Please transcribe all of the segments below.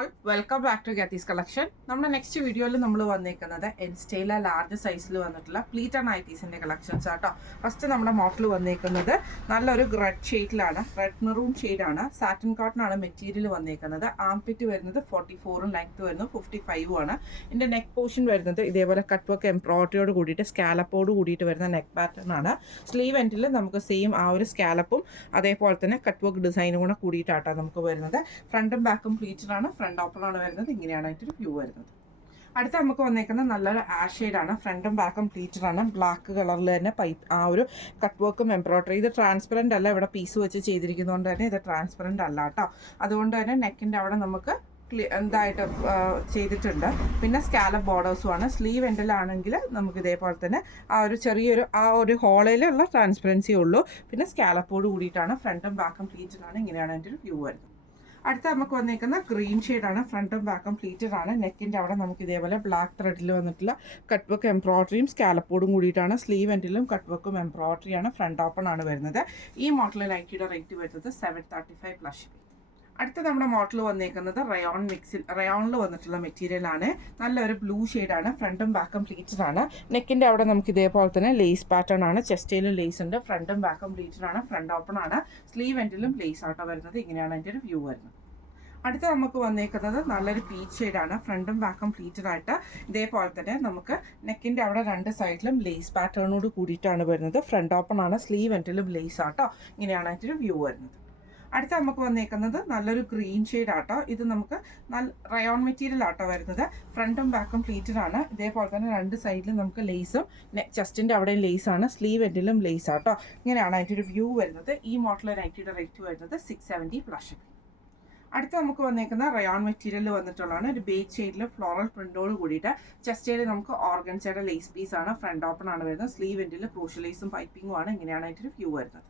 All welcome back to Gaathi's collection. നമ്മുടെ next വീഡിയോയിൽ നമ്മൾ വന്നേക്കുന്നത് എൻസ്റ്റൈല ലാർജ് സൈസിൽ വന്നിട്ടുള്ള പ്ലീറ്റ് ആൻഡ് നൈറ്റീസിൻ്റെ കളക്ഷൻസ് ആട്ടോ. ഫസ്റ്റ് നമ്മുടെ മോഡൽ വന്നേക്കുന്നത് നല്ലൊരു റെഡ് ഷെയ്ഡിലാണ്, റെഡ് മെറൂൺ ഷെയ്ഡാണ്. സാറ്റിൻ കോട്ടൺ ആണ് മെറ്റീരിയൽ വന്നേക്കുന്നത്. ആംപിറ്റ് വരുന്നത് 44, ലെങ്ത് വരുന്നത് 55 ആണ്. ഇതിൻ്റെ നെക്ക് പോർഷൻ വരുന്നത് ഇതേപോലെ കട്ട് വർക്ക് എംബ്രോയിഡറിയോട് കൂടിയിട്ട് സ്കാലപ്പോട് കൂടിയിട്ട് വരുന്ന നെക്ക് പാറ്റേൺ ആണ്. സ്ലീവ് എൻഡിൽ നമുക്ക് സെയിം ആ ഒരു സ്കാലപ്പും അതേപോലെ തന്നെ കട്ട് വർക്ക് ഡിസൈനും കൂടെ കൂടിയിട്ടാട്ടോ നമുക്ക് വരുന്നത്. ഫ്രണ്ടും ബാക്കും പ്ലീറ്റഡ് ആണ്, ഫ്രണ്ട് ഓപ്പൺ ആണ് വരുന്നത്. ഇങ്ങനെയാണ് അതിൻ്റെ വ്യൂ വരുന്നത്. അടുത്ത നമുക്ക് വന്നേക്കുന്നത് നല്ലൊരു ആഷ് ഷെയ്ഡാണ്. ഫ്രണ്ടും ബാക്കും പ്ലീറ്റഡ് ആണ്. ബ്ലാക്ക് കളറിൽ തന്നെ പൈപ്പ് ആ ഒരു കട്ട് വർക്കും എംബ്രോയിഡറി. ഇത് ട്രാൻസ്പെറൻ്റ് അല്ല, ഇവിടെ പീസ് വെച്ച് ചെയ്തിരിക്കുന്നതുകൊണ്ട് തന്നെ ഇത് ട്രാൻസ്പെറൻ്റ് അല്ല കേട്ടോ. അതുകൊണ്ട് തന്നെ നെക്കിൻ്റെ അവിടെ നമുക്ക് എന്തായിട്ട് ചെയ്തിട്ടുണ്ട്. പിന്നെ സ്കാലപ്പ് ബോർഡേഴ്സും ആണ്. സ്ലീവ് എൻഡിലാണെങ്കിൽ നമുക്ക് ഇതേപോലെ തന്നെ ആ ഒരു ചെറിയൊരു ആ ഒരു ഹോളയിലുള്ള ട്രാൻസ്പെറൻസി ഉള്ളൂ. പിന്നെ സ്കാലപ്പോട് കൂടിയിട്ടാണ്. ഫ്രണ്ടും ബാക്കും പ്ലീറ്റഡ് ആണ്. ഇങ്ങനെയാണ് അതിൻ്റെ ഒരു വ്യൂ വരുന്നത്. അടുത്ത നമുക്ക് വന്നേക്കുന്ന ഗ്രീൻ ഷെയ്ഡാണ്. ഫ്രണ്ടും ബാക്കും പ്ലീറ്റഡ് ആണ്. നെക്കിൻ്റെ അവിടെ നമുക്ക് ഇതേപോലെ ബ്ലാക്ക് ത്രെഡിൽ വന്നിട്ടുള്ള കട്ട് വർക്ക് എംബ്രോയിഡറിയും സ്കാലപ്പോടും കൂടിയിട്ടാണ്. സ്ലീവ് എൻഡിലും കട്ട് വർക്കും എംബ്രോയിഡറിയാണ്. ഫ്രണ്ട് ഓപ്പൺ ആണ് വരുന്നത്. ഈ മോഡൽ നൈറ്റിയുടെ റേറ്റ് വരുന്നത് 735 പ്ലസ്. അടുത്ത നമ്മുടെ മോഡൽ വന്നേക്കുന്നത് റയോണിൽ വന്നിട്ടുള്ള മെറ്റീരിയലാണ്. നല്ലൊരു ബ്ലൂ ഷെയ്ഡാണ്. ഫ്രണ്ടും ബാക്കും പ്ലീറ്റഡ് ആണ്. നെക്കിൻ്റെ അവിടെ നമുക്ക് ഇതേപോലെ തന്നെ ലേസ് പാറ്റേൺ ആണ്. ചെസ്റ്റയിലും ലേസ് ഉണ്ട്. ഫ്രണ്ടും ബാക്കും പ്ലീറ്റഡ് ആണ്. ഫ്രണ്ട് ഓപ്പൺ ആണ്. സ്ലീവ് എൻഡിലും ലേസ് ആട്ടോ വരുന്നത്. ഇങ്ങനെയാണ് അതിൻ്റെ ഒരു വ്യൂ വരുന്നത്. അടുത്ത നമുക്ക് വന്നേക്കുന്നത് നല്ലൊരു പീച്ച് ഷെയ്ഡാണ്. ഫ്രണ്ടും ബാക്കും പ്ലീറ്റഡ് ആയിട്ട് ഇതേപോലെ തന്നെ നമുക്ക് നെക്കിൻ്റെ അവിടെ രണ്ട് സൈഡിലും ലേസ് പാറ്റേണോട് കൂടിയിട്ടാണ് വരുന്നത്. ഫ്രണ്ട് ഓപ്പൺ ആണ്. സ്ലീവ് എൻഡിലും ലേസ് ആട്ടോ. ഇങ്ങനെയാണ് അതിൻ്റെ ഒരു വ്യൂ വരുന്നത്. അടുത്ത നമുക്ക് വന്നേക്കുന്നത് നല്ലൊരു ഗ്രീൻ ഷെയ്ഡ് ആട്ടോ. ഇത് നമുക്ക് റയോൺ മെറ്റീരിയൽ ആട്ടോ വരുന്നത്. ഫ്രണ്ടും ബാക്കും പ്ലീറ്റഡ് ആണ്. ഇതേപോലെ തന്നെ രണ്ട് സൈഡിലും നമുക്ക് ലേസും ചെസ്റ്റിൻ്റെ അവിടെയും ലേസാണ്. സ്ലീവ് എൻഡിലും ലേസ് ആട്ടോ. ഇങ്ങനെയാണ് അതിൻ്റെ ഒരു വ്യൂ വരുന്നത്. ഈ മോഡൽ നൈറ്റിയുടെ റേറ്റ് വരുന്നത് 670 പ്ലസ്. അടുത്ത നമുക്ക് വന്നേക്കുന്ന റയോൺ മെറ്റീരിയൽ വന്നിട്ടുള്ളതാണ്. ഒരു ബേജ് ഷെയ്ഡിൽ ഫ്ലോറൽ പ്രിന്റോട് കൂടിയിട്ട് ചെസ്റ്റയിൽ നമുക്ക് ഓർഗൻസയുടെ ലേസ് പീസ് ആണ്. ഫ്രണ്ട് ഓപ്പൺ ആണ് വരുന്നത്. സ്ലീവ് എൻഡിൽ ക്രൂഷ്യൽ ലേസും പൈപ്പിങ്ങും ആണ്. ഇങ്ങനെയാണ് അതിൻ്റെ ഒരു വ്യൂ വരുന്നത്.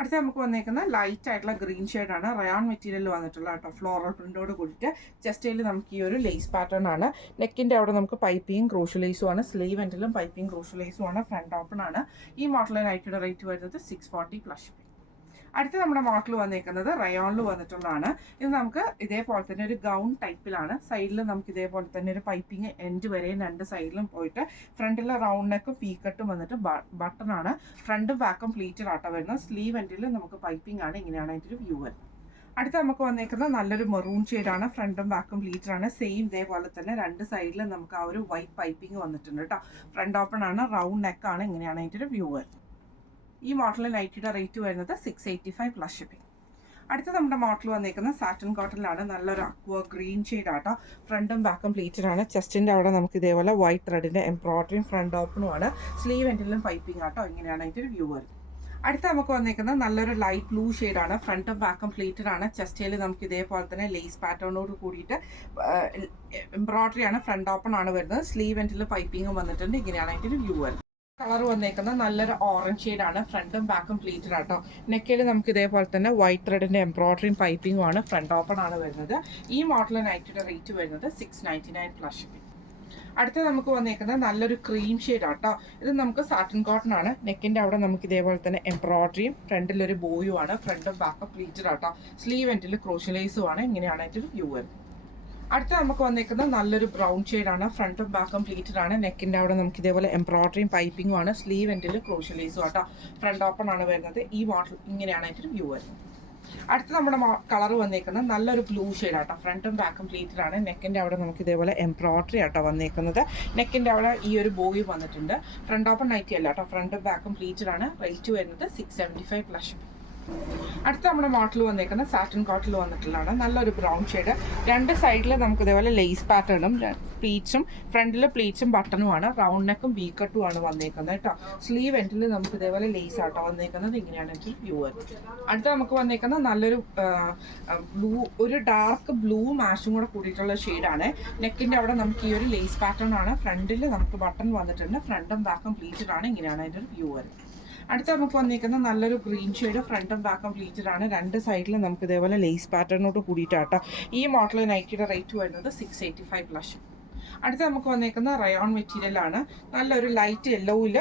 അടുത്ത നമുക്ക് വന്നേക്കുന്ന ലൈറ്റ് ആയിട്ടുള്ള ഗ്രീൻ ഷെയ്ഡാണ്. റയോൺ മെറ്റീരിയൽ വന്നിട്ടുള്ള കേട്ടോ. ഫ്ലോറൽ പ്രിന്റോട് കൂടിയിട്ട് ചെസ്റ്റയിൽ നമുക്ക് ഈ ഒരു ലേസ് പാറ്റേൺ ആണ്. നെക്കിൻ്റെ അവിടെ നമുക്ക് പൈപ്പിങ്ങും ക്രൂഷ്യൽ ലേസും ആണ്. സ്ലീവ് എൻഡിലും പൈപ്പിംഗ് ക്രൂഷ്യൽ ലേസും ആണ്. ഫ്രണ്ട് ഓപ്പൺ ആണ്. ഈ മോഡൽ നൈറ്റിയുടെ റേറ്റ് വരുന്നത് 640 പ്ലസ്. അടുത്ത നമ്മുടെ മോഡൽ വന്നേക്കുന്നത് റയോണിൽ വന്നിട്ടുള്ളതാണ്. ഇത് നമുക്ക് ഇതേപോലെ തന്നെ ഒരു ഗൗൺ ടൈപ്പിലാണ്. സൈഡിൽ നമുക്ക് ഇതേപോലെ തന്നെ ഒരു പൈപ്പിംഗ് എൻഡ് വരെയും രണ്ട് സൈഡിലും പോയിട്ട് ഫ്രണ്ടിലെ റൗണ്ട് നെക്കും പീക്കട്ടും വന്നിട്ട് ബട്ടൺ ആണ്. ഫ്രണ്ടും ബാക്കും പ്ലീറ്റഡ് ആട്ടോ വരുന്നത്. സ്ലീവ് എൻഡിൽ നമുക്ക് പൈപ്പിംഗ് ആണ്. ഇങ്ങനെയാണ് അതിൻ്റെ ഒരു വ്യൂ വരുന്നത്. അടുത്ത നമുക്ക് വന്നേക്കുന്നത് നല്ലൊരു മെറൂൺ ഷെയ്ഡാണ്. ഫ്രണ്ടും ബാക്കും പ്ലീറ്റഡ് ആണ്. സെയിം ഇതേപോലെ തന്നെ രണ്ട് സൈഡിലും നമുക്ക് ആ ഒരു വൈറ്റ് പൈപ്പിംഗ് വന്നിട്ടുണ്ട് കേട്ടോ. ഫ്രണ്ട് ഓപ്പൺ ആണ്. റൗണ്ട് നെക്കാണ്. ഇങ്ങനെയാണ് അതിൻ്റെ ഒരു വ്യൂ വരുന്നത്. ഈ മോഡൽ നൈറ്റിയുടെ റേറ്റ് വരുന്നത് 685 പ്ലസ് ഷിപ്പിംഗ്. അടുത്ത നമ്മുടെ മോഡൽ വന്നേക്കുന്നത് സാറ്റിൻ കോട്ടണിലാണ്. നല്ലൊരു അക്വ ഗ്രീൻ ഷെയ്ഡ് ആട്ടോ. ഫ്രണ്ടും ബാക്കും പ്ലീറ്റഡ് ആണ്. ചെസ്റ്റിൻ്റെ അവിടെ നമുക്ക് ഇതേപോലെ വൈറ്റ് ത്രെഡിൻ്റെ എംബ്രോയിഡറിയും ഫ്രണ്ട് ഓപ്പണും ആണ്. സ്ലീവ് എൻഡിലും പൈപ്പിംഗ് ആട്ടോ. ഇങ്ങനെയാണ് അതിൻ്റെ ഒരു വ്യൂ വരുന്നത്. അടുത്ത നമുക്ക് വന്നേക്കുന്നത് നല്ലൊരു ലൈറ്റ് ബ്ലൂ ഷെയ്ഡാണ്. ഫ്രണ്ടും ബാക്കും പ്ലീറ്റഡ് ആണ്. ചെസ്റ്റയിൽ നമുക്ക് ഇതേപോലെ തന്നെ ലേസ് പാറ്റേണോട് കൂടിയിട്ട് എംബ്രോയിഡറി ആണ്. ഫ്രണ്ട് ഓപ്പൺ ആണ് വരുന്നത്. സ്ലീവ് എൻഡിൽ പൈപ്പിങ്ങും വന്നിട്ടുണ്ട്. ഇങ്ങനെയാണ് അതിൻ്റെ ഒരു വ്യൂ വരുന്നത്. കളർ വന്നേക്കുന്നത് നല്ലൊരു ഓറഞ്ച് ഷെയ്ഡാണ്. ഫ്രണ്ടും ബാക്കും പ്ലീറ്റഡ് ആട്ടോ. നെക്കിൽ നമുക്ക് ഇതേപോലെ തന്നെ വൈറ്റ് ത്രെഡിൻ്റെ എംബ്രോയിഡറിയും പൈപ്പിങ്ങും ആണ്. ഫ്രണ്ട് ഓപ്പൺ ആണ് വരുന്നത്. ഈ മോഡൽ നൈറ്റിയുടെ റേറ്റ് വരുന്നത് 699 പ്ലസ് ഷിപ്പിംഗ്. അടുത്ത നമുക്ക് വന്നേക്കുന്നത് നല്ലൊരു ക്രീം ഷെയ്ഡ് ആട്ടോ. ഇത് നമുക്ക് സാറ്റിൻ കോട്ടൺ ആണ്. നെക്കിൻ്റെ അവിടെ നമുക്ക് ഇതേപോലെ തന്നെ എംബ്രോയിഡറിയും ഫ്രണ്ടിലൊരു ബോയും ആണ്. ഫ്രണ്ടും ബാക്കും പ്ലീറ്റഡ് ആട്ടോ. സ്ലീവ് എൻഡിൽ ക്രോഷ്യൽ ലേസും ആണ്. ഇങ്ങനെയാണ് അതിൻ്റെ ഒരു വ്യൂ വരുന്നത്. അടുത്ത നമുക്ക് വന്നേക്കുന്നത് നല്ലൊരു ബ്രൗൺ ഷെയ്ഡാണ്. ഫ്രണ്ടും ബാക്കും പ്ലീറ്റഡ് ആണ്. നെക്കിൻ്റെ അവിടെ നമുക്ക് ഇതേപോലെ എംബ്രോയിഡറിയും പൈപ്പിങ്ങും ആണ്. സ്ലീവ് എൻഡിൽ ക്രോഷ്യൽ ലേസും ആട്ടോ. ഫ്രണ്ട് ഓപ്പൺ ആണ് വരുന്നത്. ഈ മോഡൽ ഇങ്ങനെയാണ് അതിൻ്റെ ഒരു വ്യൂ വരുന്നത്. അടുത്ത നമ്മുടെ കളർ വന്നേക്കുന്നത് നല്ലൊരു ബ്ലൂ ഷെയ്ഡാട്ടോ. ഫ്രണ്ടും ബാക്കും പ്ലീറ്റഡ് ആണ്. നെക്കിൻ്റെ അവിടെ നമുക്ക് ഇതേപോലെ എംബ്രോയിഡറി ആട്ടോ വന്നേക്കുന്നത്. നെക്കിൻ്റെ അവിടെ ഈ ഒരു ബോയും വന്നിട്ടുണ്ട്. ഫ്രണ്ട് ഓപ്പൺ നൈറ്റി അല്ല കേട്ടോ. ഫ്രണ്ടും ബാക്കും പ്ലീറ്റഡ് ആണ്. റേറ്റ് വരുന്നത് 675 പ്ലസ്. അടുത്ത നമ്മുടെ മോഡൽ വന്നേക്കുന്നത് സാറ്റിൻ കോട്ടിൽ വന്നിട്ടുള്ളതാണ്. നല്ലൊരു ബ്രൗൺ ഷെയ്ഡ്. രണ്ട് സൈഡിൽ നമുക്ക് ഇതേപോലെ ലേസ് പാറ്റേണും പ്ലീറ്റ്സും ഫ്രണ്ടിൽ പ്ലീറ്റ്സും ബട്ടണുമാണ്. റൗണ്ട് നെക്കും വി കട്ടും ആണ് വന്നേക്കുന്നത് കേട്ടോ. സ്ലീവ് എൻഡിൽ നമുക്ക് ഇതേപോലെ ലേസ് ആട്ടോ വന്നേക്കുന്നത്. ഇങ്ങനെയാണ് എനിക്ക് വ്യൂ വരുന്നത്. അടുത്ത നമുക്ക് വന്നേക്കുന്നത് നല്ലൊരു ബ്ലൂ, ഒരു ഡാർക്ക് ബ്ലൂ മാഷും കൂടെ കൂടിയിട്ടുള്ള ഷെയ്ഡാണ്. നെക്കിൻ്റെ അവിടെ നമുക്ക് ഈ ഒരു ലേസ് പാറ്റേൺ ആണ്. ഫ്രണ്ടിൽ നമുക്ക് ബട്ടൺ വന്നിട്ടുണ്ട്. ഫ്രണ്ടും ബാക്കും പ്ലീറ്റഡ് ആണ്. ഇങ്ങനെയാണ് അതിൻ്റെ ഒരു വ്യൂ വരുന്നത്. അടുത്ത നമുക്ക് വന്നിരിക്കുന്ന നല്ലൊരു ഗ്രീൻ ഷെയ്ഡ്. ഫ്രണ്ടും ബാക്കും പ്ലീറ്റഡ് ആണ്. രണ്ട് സൈഡിലും നമുക്ക് ഇതേപോലെ ലേസ് പാറ്റേണോട് കൂടിയിട്ടാട്ടോ. ഈ മോഡൽ നൈറ്റിയുടെ റേറ്റ് വരുന്നത് 685 പ്ലസ്. അടുത്ത നമുക്ക് വന്നേക്കുന്ന റയോൺ മെറ്റീരിയൽ ആണ്. നല്ലൊരു ലൈറ്റ് യെല്ലോയിൽ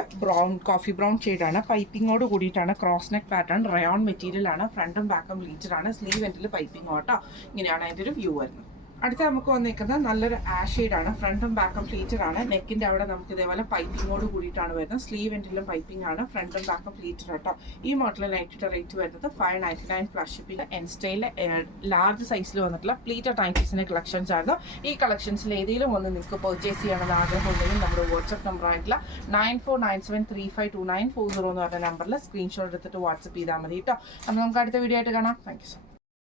കോഫി ബ്രൗൺ ഷെയ്ഡാണ്. പൈപ്പിങ്ങോട് കൂടിയിട്ടാണ്. Cross neck pattern. Rayon material ആണ്. ഫ്രണ്ടും ബാക്കും പ്ലീറ്റഡ് ആണ്. സ്ലീവ് എൻഡിൽ പൈപ്പിംഗ് ആട്ടോ. ഇങ്ങനെയാണ് അതിൻ്റെ ഒരു വ്യൂ വരുന്നത്. അടുത്ത നമുക്ക് വന്നിരിക്കുന്നത് നല്ലൊരു ആഷ് ആണ്. ഫ്രണ്ടും ബാക്കും പ്ലീറ്റഡ് ആണ്. നെക്കിന്റെ അവിടെ നമുക്ക് ഇതേപോലെ പൈപ്പിങ്ങോട് കൂടിയിട്ടാണ് വരുന്നത്. സ്ലീവ് എൻഡിലും പൈപ്പിംഗ് ആണ്. ഫ്രണ്ടും ബാക്കും പ്ലീറ്റഡ് കേട്ടോ. ഈ മോഡൽ നൈറ്റിയുടെ റേറ്റ് വരുന്നത് 599 പ്ലസ് ഷിപ്പിംഗ്. എൻ സ്റ്റൈലിലെ ലാർജ് സൈസിൽ വന്നിട്ടുള്ള പ്ലീറ്റഡ് നൈറ്റീസിന്റെ കളക്ഷൻസ് ആയിരുന്നു. ഈ കളക്ഷൻസിൽ ഏതെങ്കിലും ഒന്ന് നിങ്ങൾക്ക് പർച്ചേസ് ചെയ്യണമെന്ന് ആഗ്രഹമുണ്ടെങ്കിൽ നമ്മുടെ വാട്സ്ആപ്പ് നമ്പർ ആയിട്ടുള്ള 9497352940 എന്ന് പറഞ്ഞ നമ്പറിൽ സ്ക്രീൻഷോട്ട് എടുത്തിട്ട് വാട്സ്ആപ്പ് ചെയ്താൽ മതി കേട്ടോ. അപ്പോൾ നമുക്ക് അടുത്ത വീഡിയോ ആയിട്ട് കാണാം. Thank you so much.